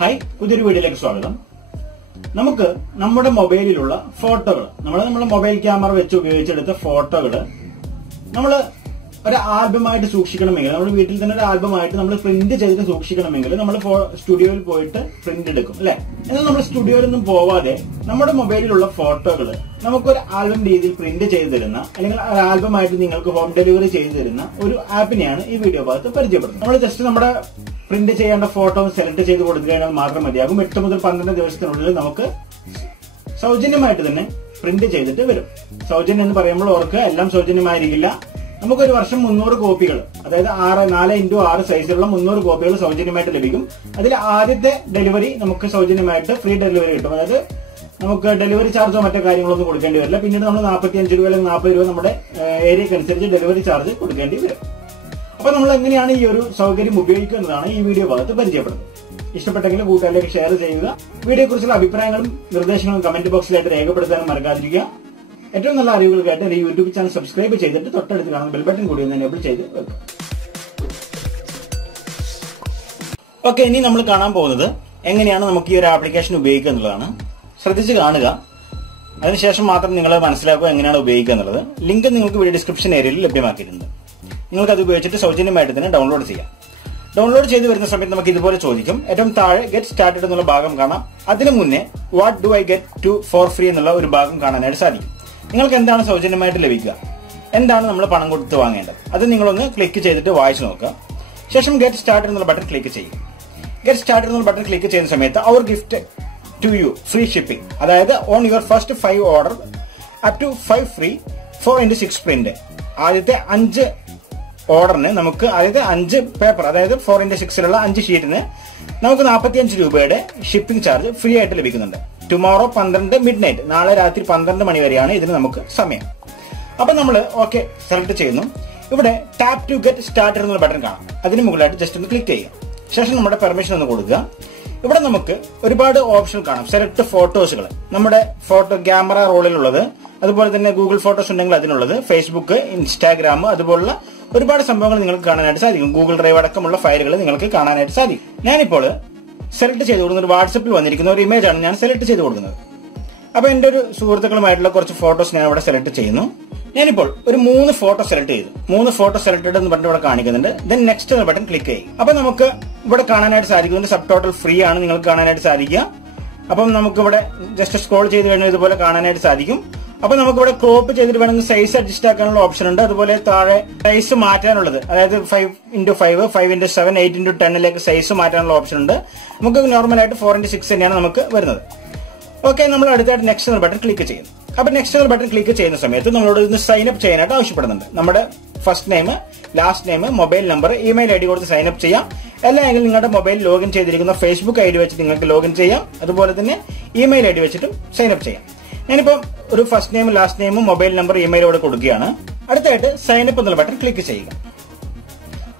Hi, പുതിയൊരു വീഡിയോയിലേക്ക് സ്വാഗതം. നമുക്ക് നമ്മുടെ മൊബൈലിലുള്ള ഫോട്ടോകൾ, നമ്മുടെ മൊബൈൽ ക്യാമറ വെച്ച് ഉപയോഗിച്ചെടുത്ത ഫോട്ടോകൾ നമ്മൾ ഒരു ആൽബമായിട്ട് സൂക്ഷിക്കണമെങ്കിൽ, നമ്മുടെ വീട്ടിൽ തന്നെ ഒരു ആൽബമായിട്ട് നമ്മൾ പ്രിന്റ് ചെയ്തിട്ട് സൂക്ഷിക്കണമെങ്കിൽ നമ്മൾ സ്റ്റുഡിയോയിൽ പോയിട്ട് പ്രിന്റ് എടുക്കും, അല്ലെ? എന്നാൽ നമ്മൾ സ്റ്റുഡിയോയിലൊന്നും പോവാതെ നമ്മുടെ മൊബൈലിലുള്ള ഫോട്ടോകൾ നമുക്കൊരു ആൽബം രീതിയിൽ പ്രിന്റ് ചെയ്ത് തരുന്ന, അല്ലെങ്കിൽ ഒരു ആൽബമായിട്ട് നിങ്ങൾക്ക് ഹോം ഡെലിവറി ചെയ്തു തരുന്ന ഒരു ആപ്പിനെയാണ് ഈ വീഡിയോ ഭാഗത്ത് പരിചയപ്പെടുന്നത്. നമ്മൾ ജസ്റ്റ് നമ്മുടെ പ്രിന്റ് ചെയ്യേണ്ട ഫോട്ടോ സെലക്ട് ചെയ്ത് കൊടുക്കുകയാണെങ്കിൽ മാത്രം മതിയാകും. 8 മുതൽ 12 ദിവസത്തിനുള്ളിൽ നമുക്ക് സൗജന്യമായിട്ട് തന്നെ പ്രിന്റ് ചെയ്തിട്ട് വരും. സൗജന്യം എന്ന് പറയുമ്പോൾ ഓർക്കുക, എല്ലാം സൗജന്യമായിരിക്കില്ല. നമുക്കൊരു വർഷം 300 കോപ്പികൾ, അതായത് 4x6 സൈസിലുള്ള 300 കോപ്പികൾ സൗജന്യമായിട്ട് ലഭിക്കും. അതിൽ ആദ്യത്തെ ഡെലിവറി നമുക്ക് സൗജന്യമായിട്ട് ഫ്രീ ഡെലിവറി കിട്ടും. അതായത് നമുക്ക് ഡെലിവറി ചാർജോ മറ്റോ കാര്യങ്ങളൊന്നും കൊടുക്കേണ്ടി വരില്ല. പിന്നീട് നമ്മൾ 45 രൂപ അല്ലെങ്കിൽ 40 രൂപ നമ്മുടെ ഏരിയക്ക് അനുസരിച്ച് ഡെലിവറി ചാർജ് കൊടുക്കേണ്ടി വരും. അപ്പൊ നമ്മൾ എങ്ങനെയാണ് ഈ ഒരു സൗകര്യം ഉപയോഗിക്കുക എന്നതാണ് ഈ വീഡിയോ ഭാഗത്ത് പരിചയപ്പെടുന്നത്. ഇഷ്ടപ്പെട്ടെങ്കിൽ കൂട്ടുകാരിലേക്ക് ഷെയർ ചെയ്യുക. വീഡിയോയെ കുറിച്ചുള്ള അഭിപ്രായങ്ങളും നിർദ്ദേശങ്ങളും കമന്റ് ബോക്സിലായിട്ട് രേഖപ്പെടുത്താനും മറക്കാതിരിക്കുക. ഏറ്റവും നല്ല അറിവുകൾക്കായിട്ട് എന്റെ യൂട്യൂബ് ചാനൽ സബ്സ്ക്രൈബ് ചെയ്തിട്ട് തൊട്ടടുത്ത് കാണുന്ന ബെൽ ബട്ടൺ കൂടി ഒന്ന് എനേബിൾ ചെയ്ത് വെക്കുക. ഓക്കെ, ഇനി നമ്മൾ കാണാൻ പോകുന്നത് എങ്ങനെയാണ് നമുക്ക് ഈ ഒരു ആപ്ലിക്കേഷൻ ഉപയോഗിക്കുക എന്നുള്ളതാണ്. ശ്രദ്ധിച്ച് കാണുക, അതിനുശേഷം മാത്രം നിങ്ങൾ മനസ്സിലാക്കുക എങ്ങനെയാണ് ഉപയോഗിക്കുക എന്നുള്ളത്. ലിങ്ക് നിങ്ങൾക്ക് വീഡിയോ ഡിസ്ക്രിപ്ഷൻ ഏരിയയിൽ ലഭ്യമാക്കിയിട്ടുണ്ട്. നിങ്ങൾക്ക് അത് ഉപയോഗിച്ചിട്ട് സൗജന്യമായിട്ട് തന്നെ ഡൗൺലോഡ് ചെയ്യാം. ഡൗൺലോഡ് ചെയ്ത് വരുന്ന സമയത്ത് നമുക്ക് ഇതുപോലെ ചോദിക്കും. ഏറ്റവും താഴെ ഗെറ്റ് സ്റ്റാർട്ടഡ് എന്നുള്ള ഭാഗം കാണാം. അതിനു മുന്നേ what do I get four free എന്നുള്ള ഒരു ഭാഗം കാണാനായിട്ട് സാധിക്കും. നിങ്ങൾക്ക് എന്താണ് സൗജന്യമായിട്ട് ലഭിക്കുക, എന്താണ് നമ്മൾ പണം കൊടുത്ത് വാങ്ങേണ്ടത്, അത് നിങ്ങളൊന്ന് ക്ലിക്ക് ചെയ്തിട്ട് വായിച്ചു നോക്കുക. ശേഷം ഗെറ്റ് സ്റ്റാർട്ടഡ് എന്നുള്ള ബട്ടൺ ക്ലിക്ക് ചെയ്യും. ഗെറ്റ് സ്റ്റാർട്ടഡ് എന്നുള്ള ബട്ടൺ ക്ലിക്ക് ചെയ്യുന്ന സമയത്ത് അവർ gift to you free shipping, അതായത് on your first 5 order up to 5 free 4x6 print. ആദ്യത്തെ 5 ഓർഡറിന് നമുക്ക് ആദ്യത്തെ 5 പേപ്പർ, അതായത് 4x6 5 ഷീറ്റിന് നമുക്ക് 45 രൂപയുടെ ഷിപ്പിംഗ് ചാർജ് ഫ്രീ ആയിട്ട് ലഭിക്കുന്നുണ്ട്. ടുമോറോ 12 മിഡ്നൈറ്റ്, നാളെ രാത്രി 12 മണി വരെയാണ് ഇതിന് നമുക്ക് സമയം. അപ്പൊ നമ്മൾ ഓക്കെ സെലക്ട് ചെയ്യുന്നു. ഇവിടെ ടാപ്പ് ടു ഗെറ്റ് സ്റ്റാർട്ടഡ് എന്നുള്ള ബട്ടൺ കാണാം. അതിന് മുകളിലായിട്ട് ജസ്റ്റ് ഒന്ന് ക്ലിക്ക് ചെയ്യുക. ശേഷം നമ്മുടെ പെർമിഷൻ ഒന്ന് കൊടുക്കുക. ഇവിടെ നമുക്ക് ഒരുപാട് ഓപ്ഷൻ കാണാം. സെലക്ട് ഫോട്ടോസുകൾ, നമ്മുടെ ഫോട്ടോ ക്യാമറ റോളിലുള്ളത്, അതുപോലെ തന്നെ ഗൂഗിൾ ഫോട്ടോസ് ഉണ്ടെങ്കിൽ അതിനുള്ളത്, ഫേസ്ബുക്ക്, ഇൻസ്റ്റാഗ്രാം, അതുപോലുള്ള ഒരുപാട് സംഭവങ്ങൾ നിങ്ങൾക്ക് കാണാനായിട്ട് സാധിക്കും. ഗൂഗിൾ ഡ്രൈവ് അടക്കമുള്ള ഫയലുകൾ നിങ്ങൾക്ക് കാണാനായിട്ട് സാധിക്കും. ഞാനിപ്പോൾ സെലക്ട് ചെയ്ത് കൊടുക്കുന്ന ഒരു വാട്സപ്പിൽ വന്നിരിക്കുന്ന ഒരു ഇമേജ് ആണ് ഞാൻ സെലക്ട് ചെയ്ത് കൊടുക്കുന്നത്. അപ്പൊ എന്റെ ഒരു സുഹൃത്തുക്കളുമായിട്ടുള്ള കുറച്ച് ഫോട്ടോസ് ഞാൻ ഇവിടെ സെലക്ട് ചെയ്യുന്നു. ഞാനിപ്പോൾ ഒരു 3 ഫോട്ടോ സെലക്ട് ചെയ്തു. 3 ഫോട്ടോ സെലക്ടഡ് എന്ന് പറഞ്ഞിട്ട് ഇവിടെ കാണിക്കുന്നുണ്ട്. ദെൻ നെക്സ്റ്റ് എന്ന ബട്ടൺ ക്ലിക്ക് ചെയ്യും. അപ്പൊ നമുക്ക് ഇവിടെ കാണാനായിട്ട് സാധിക്കുന്നത് സബ് ടോട്ടൽ ഫ്രീ ആണ് നിങ്ങൾക്ക് കാണാനായിട്ട് സാധിക്കുക. അപ്പം നമുക്ക് ഇവിടെ ജസ്റ്റ് സ്ക്രോൾ ചെയ്ത് കഴിഞ്ഞാൽ ഇതുപോലെ കാണാനായിട്ട് സാധിക്കും. അപ്പൊ നമുക്ക് ഇവിടെ ക്രോപ്പ് ചെയ്തിട്ട് വേണമെങ്കിൽ സൈസ് അഡ്ജസ്റ്റ് ആക്കാനുള്ള ഓപ്ഷൻ ഉണ്ട്. അതുപോലെ താഴെ സൈസ് മാറ്റാനുള്ളത്, അതായത് 5x5, 5x7, 8x10 സൈസ് മാറ്റാനുള്ള ഓപ്ഷൻ ഉണ്ട്. നമുക്ക് നോർമലായിട്ട് 4x6 തന്നെയാണ് നമുക്ക് വരുന്നത്. ഓക്കെ, നമ്മൾ അടുത്തായിട്ട് നെക്സ്റ്റ് എന്ന ബട്ടൺ ക്ലിക്ക് ചെയ്യും. അപ്പൊ നെക്സ്റ്റ് എന്ന ബട്ടൺ ക്ലിക്ക് ചെയ്യുന്ന സമയത്ത് നമ്മളോട് ഇന്ന് സൈൻ അപ്പ് ചെയ്യാനായിട്ട് ആവശ്യപ്പെടുന്നുണ്ട്. നമ്മുടെ first name, last name, mobile number, email ID കൊടുത്ത് സൈൻ അപ്പ് ചെയ്യാം. അല്ലെങ്കിൽ നിങ്ങളുടെ മൊബൈൽ ലോഗിൻ ചെയ്തിരിക്കുന്ന ഫേസ്ബുക്ക് ID വെച്ച് നിങ്ങൾക്ക് ലോഗിൻ ചെയ്യാം. അതുപോലെ തന്നെ ഇമെയിൽ ID വെച്ചിട്ടും സൈൻ അപ്പ് ചെയ്യാം. ഞാനിപ്പോ ഒരു ഫസ്റ്റ് നെയിം, ലാസ്റ്റ് നെയിമും, മൊബൈൽ നമ്പർ, ഇമെയിലോട് കൊടുക്കുകയാണ്. അടുത്തായിട്ട് സൈൻ അപ്പ് എന്നുള്ള ബട്ടൺ ക്ലിക്ക് ചെയ്യുക.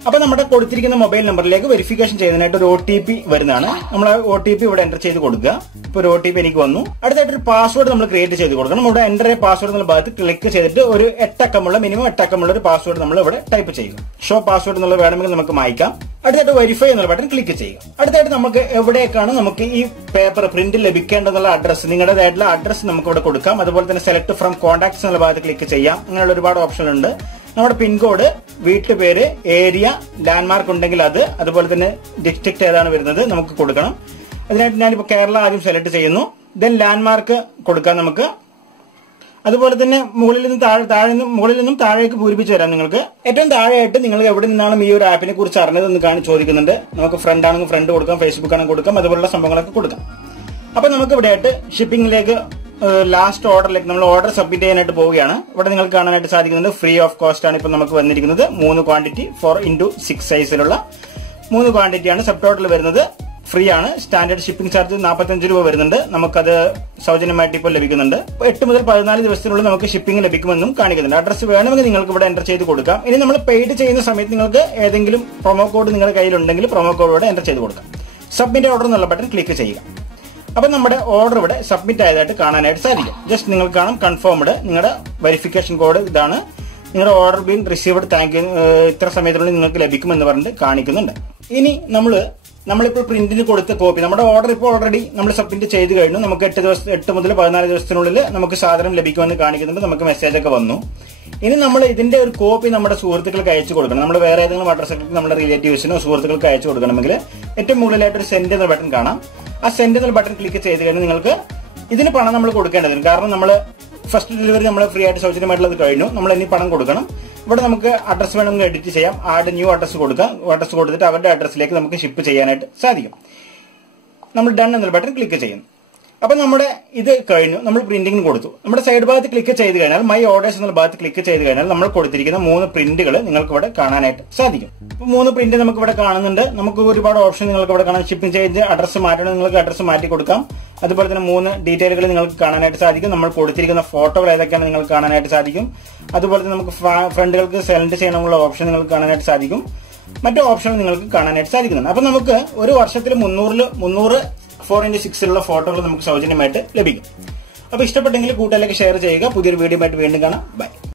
അപ്പൊ നമ്മുടെ കൊടുത്തിരിക്കുന്ന മൊബൈൽ നമ്പറിലേക്ക് വെരിഫിക്കേഷൻ ചെയ്യുന്നതിനായിട്ട് ഒരു OTP വരുന്നതാണ്. നമ്മൾ OTP ഇവിടെ എൻ്റർ ചെയ്ത് കൊടുക്കുക. ഇപ്പൊ ഒരു OTP എനിക്ക് വന്നു. അടുത്തായിട്ട് ഒരു പാസ്വേഡ് നമ്മൾ ക്രിയേറ്റ് ചെയ്ത് കൊടുക്കണം. ഇവിടെ എൻ്റർ എ പാസ്വേഡ് എന്നുള്ള ഭാഗത്ത് ക്ലിക്ക് ചെയ്തിട്ട് ഒരു 8 അക്കമുള്ള, മിനിമം 8 അക്കമുള്ള ഒരു പാസ്വേഡ് നമ്മൾ ഇവിടെ ടൈപ്പ് ചെയ്യുക. ഷോ പാസ്വേഡ് എന്നുള്ളത് വേണമെങ്കിൽ നമുക്ക് മായ്ക്കാം. അടുത്തായിട്ട് വെരിഫൈ എന്നുള്ള ബട്ടൺ ക്ലിക്ക് ചെയ്യുക. അടുത്തായിട്ട് നമുക്ക് എവിടേക്കാണ് നമുക്ക് ഈ പേപ്പർ പ്രിന്റ് ലഭിക്കേണ്ടതെന്നുള്ള അഡ്രസ്, നിങ്ങളുടേതായിട്ടുള്ള അഡ്രസ് നമുക്ക് ഇവിടെ കൊടുക്കാം. അതുപോലെ തന്നെ സെലക്ട് ഫ്രം കോൺടാക്ട്സ് എന്നുള്ള ഭാഗത്ത് ക്ലിക്ക് ചെയ്യാം. അങ്ങനെയുള്ള ഒരുപാട് ഓപ്ഷൻ ഉണ്ട്. നമ്മുടെ പിൻകോഡ്, വീട്ടുപേര്, ഏരിയ, ലാൻഡ്മാർക്ക് ഉണ്ടെങ്കിൽ അത്, അതുപോലെ തന്നെ ഡിസ്ട്രിക്ട് ഏതാണ് വരുന്നത് നമുക്ക് കൊടുക്കണം. അതിനായിട്ട് ഞാനിപ്പോൾ കേരള ആദ്യം സെലക്ട് ചെയ്യുന്നു. ദെൻ ലാൻഡ്മാർക്ക് കൊടുക്കാം നമുക്ക്. അതുപോലെ തന്നെ മുകളിൽ നിന്നും താഴേക്ക് പൂരിപ്പിച്ച് തരാം നിങ്ങൾക്ക്. ഏറ്റവും താഴെയായിട്ട് നിങ്ങൾ എവിടെ നിന്നാണ് ഈ ഒരു ആപ്പിനെ കുറിച്ച് അറിഞ്ഞതെന്ന് ചോദിക്കുന്നുണ്ട്. നമുക്ക് ഫ്രണ്ട് ആണെങ്കിൽ ഫ്രണ്ട് കൊടുക്കാം, ഫേസ്ബുക്ക് ആണെങ്കിൽ കൊടുക്കാം, അതുപോലുള്ള സംഭവങ്ങളൊക്കെ കൊടുക്കാം. അപ്പൊ നമുക്ക് ഇവിടെ ആയിട്ട് ഷിപ്പിംഗിലേക്ക് ലാസ്റ്റ് ഓർഡറിലേക്ക് നമ്മൾ ഓർഡർ സബ്മിറ്റ് ചെയ്യാനായിട്ട് പോവുകയാണ്. ഇവിടെ നിങ്ങൾക്ക് കാണാനായിട്ട് സാധിക്കുന്നുണ്ട് ഫ്രീ ഓഫ് കോസ്റ്റ് ആണ് ഇപ്പൊ നമുക്ക് വന്നിരിക്കുന്നത്. 3 ക്വാണ്ടിറ്റി 4x6 സൈസിലുള്ള 3 ക്വാണ്ടിറ്റിയാണ്. സബ് ടോട്ടൽ വരുന്നത് ഫ്രീ ആണ്. സ്റ്റാൻഡേർഡ് ഷിപ്പിംഗ് ചാർജ് 45 രൂപ വരുന്നുണ്ട്. നമുക്കത് സൗജന്യമായിട്ട് ഇപ്പോൾ ലഭിക്കുന്നുണ്ട്. 8 മുതൽ 14 ദിവസത്തിനുള്ളിൽ നമുക്ക് ഷിപ്പിംഗ് ലഭിക്കുമെന്നും കാണിക്കുന്നുണ്ട്. അഡ്രസ് വേണമെങ്കിൽ നിങ്ങൾക്ക് ഇവിടെ എൻ്റർ ചെയ്ത് കൊടുക്കാം. ഇനി നമ്മൾ പെയ്ഡ് ചെയ്യുന്ന സമയത്ത് നിങ്ങൾക്ക് ഏതെങ്കിലും പ്രൊമോ കോഡ് നിങ്ങളുടെ കയ്യിലുണ്ടെങ്കിൽ പ്രൊമോ കോഡ് ഇവിടെ എൻ്റർ ചെയ്ത് കൊടുക്കാം. സബ്മിറ്റ് ഓർഡർ എന്നുള്ള ബട്ടൺ ക്ലിക്ക് ചെയ്യുക. അപ്പൊ നമ്മുടെ ഓർഡർ ഇവിടെ സബ്മിറ്റ് ആയതായിട്ട് കാണാനായിട്ട് സാധിക്കും. ജസ്റ്റ് നിങ്ങൾക്ക് കാണാം കൺഫേംഡ്, നിങ്ങളുടെ വെരിഫിക്കേഷൻ കോഡ് ഇതാണ്. നിങ്ങളുടെ order been received, thank you, ഇത്ര സമയത്തിനുള്ളിൽ നിങ്ങൾക്ക് ലഭിക്കുമെന്ന് പറഞ്ഞിട്ട് കാണിക്കുന്നുണ്ട്. ഇനി നമ്മൾ നമ്മളിപ്പോൾ പ്രിന്റിന് കൊടുത്ത കോപ്പി, നമ്മുടെ ഓർഡർ ഇപ്പോൾ ഓൾറെഡി നമ്മൾ സബ്മിറ്റ് ചെയ്ത് കഴിഞ്ഞു. നമുക്ക് 8 മുതൽ 14 ദിവസത്തിനുള്ളിൽ നമുക്ക് സാധനം ലഭിക്കുമെന്ന് കാണിക്കുന്നുണ്ട്. നമുക്ക് മെസ്സേജ് ഒക്കെ വന്നു. ഇനി നമ്മൾ ഇതിന്റെ ഒരു കോപ്പി നമ്മുടെ സുഹൃത്തുക്കൾക്ക് അയച്ചു കൊടുക്കണം. നമ്മൾ വേറെ ഏതെങ്കിലും അഡ്രസ്സുകൾക്ക് നമ്മുടെ റിലേറ്റീവ്സിനോ സുഹൃത്തുക്കൾക്ക് അയച്ചു കൊടുക്കണമെങ്കിൽ ഏറ്റവും മുകളിലായിട്ട് ഒരു സെൻഡ് എന്ന ബട്ടൺ കാണാം. ആ സെൻഡ് എന്ന ബട്ടൺ ക്ലിക്ക് ചെയ്ത് കഴിഞ്ഞാൽ നിങ്ങൾക്ക് ഇതിന് പണം നമ്മൾ കൊടുക്കേണ്ടതില്ല. കാരണം നമ്മൾ ഫസ്റ്റ് ഡെലിവറി നമ്മൾ ഫ്രീ ആയിട്ട് സൗജന്യമായിട്ടുള്ളത് കഴിഞ്ഞു. നമ്മൾ ഇനി പണം കൊടുക്കണം. ഇവിടെ നമുക്ക് അഡ്രസ് വേണമെങ്കിൽ എഡിറ്റ് ചെയ്യാം. ആഡ് ന്യൂ അഡ്രസ് കൊടുക്കാം. അഡ്രസ് കൊടുത്തിട്ട് അവരുടെ അഡ്രസ്സിലേക്ക് നമുക്ക് ഷിപ്പ് ചെയ്യാനായിട്ട് സാധിക്കും. നമ്മൾ ഡൺ എന്ന ബട്ടൺ ക്ലിക്ക് ചെയ്യുന്നു. അപ്പൊ നമ്മുടെ ഇത് കഴിഞ്ഞു. നമ്മൾ പ്രിന്റിംഗ് കൊടുത്തു. നമ്മുടെ സൈഡ് ഭാഗത്ത് ക്ലിക്ക് ചെയ്ത് കഴിഞ്ഞാൽ മൈ ഓർഡേഴ്സ് എന്ന ഭാഗത്ത് ക്ലിക്ക് ചെയ്ത് കഴിഞ്ഞാൽ നമ്മൾ കൊടുത്തിരിക്കുന്ന 3 പ്രിന്റുകൾ നിങ്ങൾക്ക് ഇവിടെ കാണാനായിട്ട് സാധിക്കും. ഇപ്പൊ 3 പ്രിന്റ് നമുക്ക് ഇവിടെ കാണുന്നുണ്ട്. നമുക്ക് ഒരുപാട് ഓപ്ഷൻ നിങ്ങൾക്ക് ഇവിടെ കാണാം. ഷിപ്പിംഗ് ചേഞ്ച്, അഡ്രസ് മാറ്റണം, നിങ്ങൾക്ക് അഡ്രസ് മാറ്റി കൊടുക്കാം. അതുപോലെ തന്നെ 3 ഡീറ്റെയിലുകൾ നിങ്ങൾക്ക് കാണാനായിട്ട് സാധിക്കും. നമ്മൾ കൊടുത്തിരിക്കുന്ന ഫോട്ടോകൾ ഏതൊക്കെയാണ് നിങ്ങൾക്ക് കാണാനായിട്ട് സാധിക്കും. അതുപോലെ തന്നെ നമുക്ക് ഫ്രണ്ടുകൾക്ക് സെൻഡ് ചെയ്യണമെന്നുള്ള ഓപ്ഷൻ നിങ്ങൾക്ക് കാണാനായിട്ട് സാധിക്കും. മറ്റു ഓപ്ഷനുകൾ നിങ്ങൾക്ക് കാണാനായിട്ട് സാധിക്കുന്നുണ്ട്. അപ്പൊ നമുക്ക് ഒരു വർഷത്തിൽ 300 4x6 ഫോട്ടോകൾ നമുക്ക് സൗജന്യമായിട്ട് ലഭിക്കും. അപ്പൊ ഇഷ്ടപ്പെട്ടെങ്കിൽ കൂട്ടുകാരിലേക്ക് ഷെയർ ചെയ്യുക. പുതിയൊരു വീഡിയോ ആയിട്ട് വീണ്ടും കാണാം. ബൈ.